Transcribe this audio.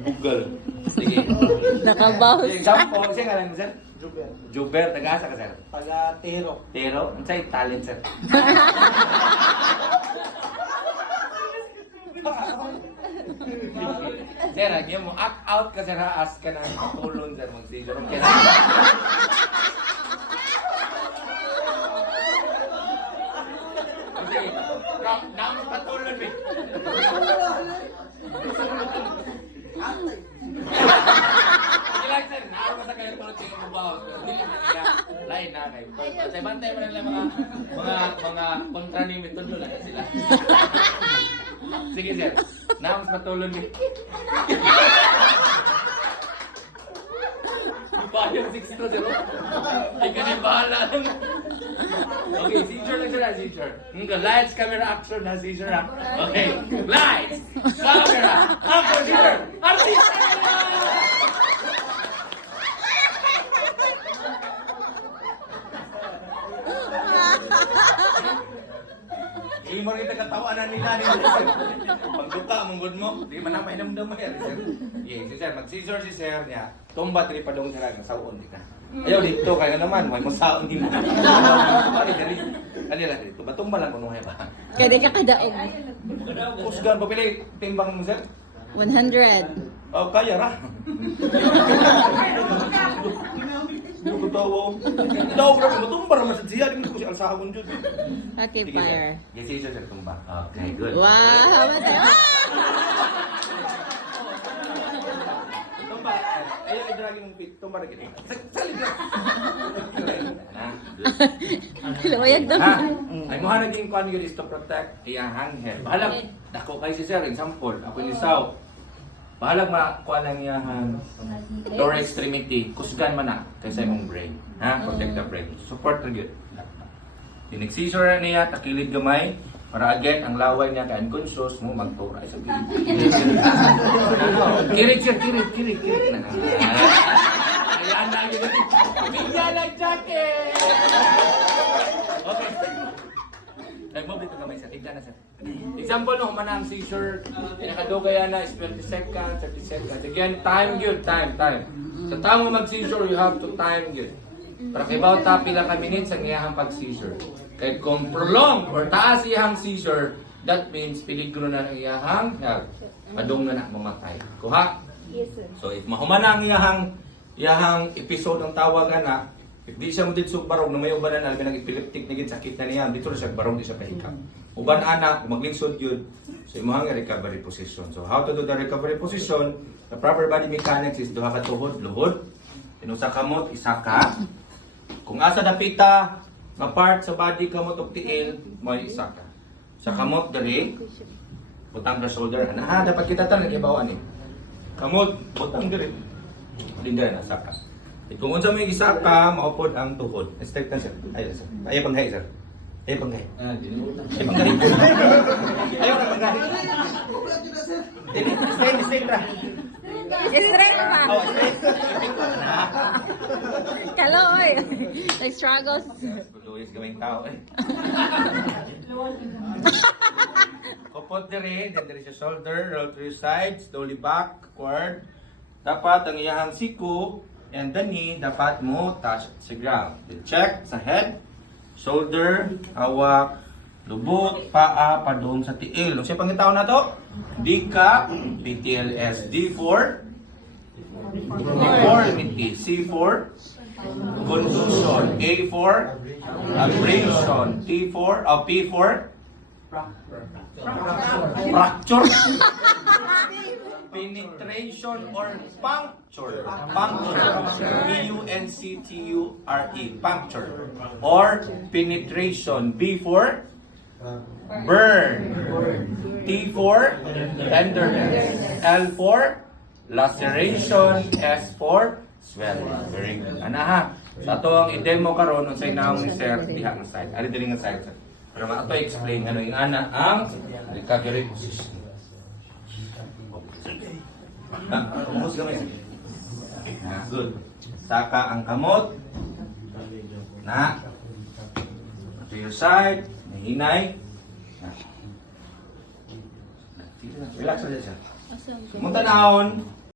Google. Sige. Nakabawas. Example, kasi nga lang mo, sir? Juber. Juber, taga-asa ka, sir? Taga Tero. Pero, ang sa'yo, talent, sir. Sir, agyan mo, act out ka, sir, ha? Ask ka ng patulong, sir, mag-seizure. Okay na. Sige, naman patulong, eh. Sige lang, sir, naaro ka sa kayo tulad tingin mo ba? Hindi ka nakiya. Lain na kayo. Bantay mo na lang mga kontra ni Metodo lang sila. Sige, sir. Naman patulong, eh. Bayang 6 0. Ay, ganun bahala lang. Okay, seizure lang sila, seizure. Lights, camera, action na, seizure ha. Okay, lights, camera, action, seizure. Artista na! Hindi mo rin nagkatawanan nila nila, sir. Pagduka, munggod mo. Hindi man na mainam-dam yan, sir. Okay, si sir, mag-seizure si sir niya. Tumba, tiripadong sila, nasaon di ka. Ayaw dito, kaya naman, may masaon din mo. Pari, dari. Kanila dito, batumba lang kung ba? Kaya di ka kadaog. Kusgan, papili, timbang mo, sir? 100. Oh, kaya ra. Hindi ko tawo. Tawo, bro, batumba naman sa siya. Hindi ko siya alsahon dyan. Okay, fire. Yes, sir, tumba. Okay, good. Wow, matay. Tumba. Ayaw, idragin mong pit. Tumba na gini. Salit lang. Lumayag daw. Ha? Ay mo naging kuan yun is to protect iyang hanghel. Bahalag, dako kay si sir, example, ako ni Sao. Bahalag makuha lang iyang lower extremity, kusgan man na kaysa imong brain. Ha? Protect the brain. Support na yun. Tinig-seizure niya, takilid gamay, para again, ang laway niya kay unconscious mo, magturay sa gilid. Kirit siya, kirit. Ayan na yun. Bigyan ng jacket! Okay. Nag-move dito kamay, sir. Tignan na, sir. Example, no, humana ang seizure. Pinakadugay na is 20 seconds, 30 seconds. Again, time yun. Time. Sa tamo mag-seizure, you have to time yun. Para kay bawat pila ka minutes ang iyahang pag-seizure. Kaya kung prolong or taas iyahang seizure, that means peligro na ang iyahang health. Padung na mamatay. Kuha? Yes, sir. So, if mahumana ang iyahang episode ng tawagan na, if di siya mo dito barog na may ubanan albi ng epileptic na sakit na niya, dito na siya barog, di siya kahika. Uban anak, maglingsod yun. So, imuhang recovery position. So, how to do the recovery position? The proper body mechanics is duha ka tuhod, luhod. Inusa kamot, isa ka. Kung asa dapita, nga part sa body kamot o tiil, may isa ka. Sa kamot, dali, butang ka shoulder. Dapat kita talang nag-ibawaan eh. Kamot, butang dali. Linda na, saka. Kung unsa may isa ka, maupod ang tuhod. Straight na sir. Ayun sir. Ayaw panghay sir. Ayaw panghay. Ayaw panghay. Ayaw na panghay. Straight ra. Straight na ba? Oh, straight. Kaloy. Nag-struggles. Luis gawing tao eh. Kupot diri, then diri sa shoulder, roll to your side, slowly backward. Dapat ang iyahang siku and the knee dapat mo touch sa ground. Then check sa head, shoulder, hawak, lubot, paa, padung sa tiil. Ano siya pangitaw na to? D-cap, PTLS. D4, deformity. C4, contusion. A4, abrasion. T4, P4, fracture. Penetration or puncture. P-U-N-C-T-U-R-E. Puncture. Or penetration. B4, burn. T4, tenderness. L4, laceration. S4, swelling. Very good. Ana ha? Sa ito ang i-demo karon unsay naong ni sir diha nga side. Ali diri nga side sir. Pero ato explain ano yung ana ang recovery position. Umus gamay. Good. Saka ang kamot. Na. To your side. Nahinay. Relax na siya. Munta naon.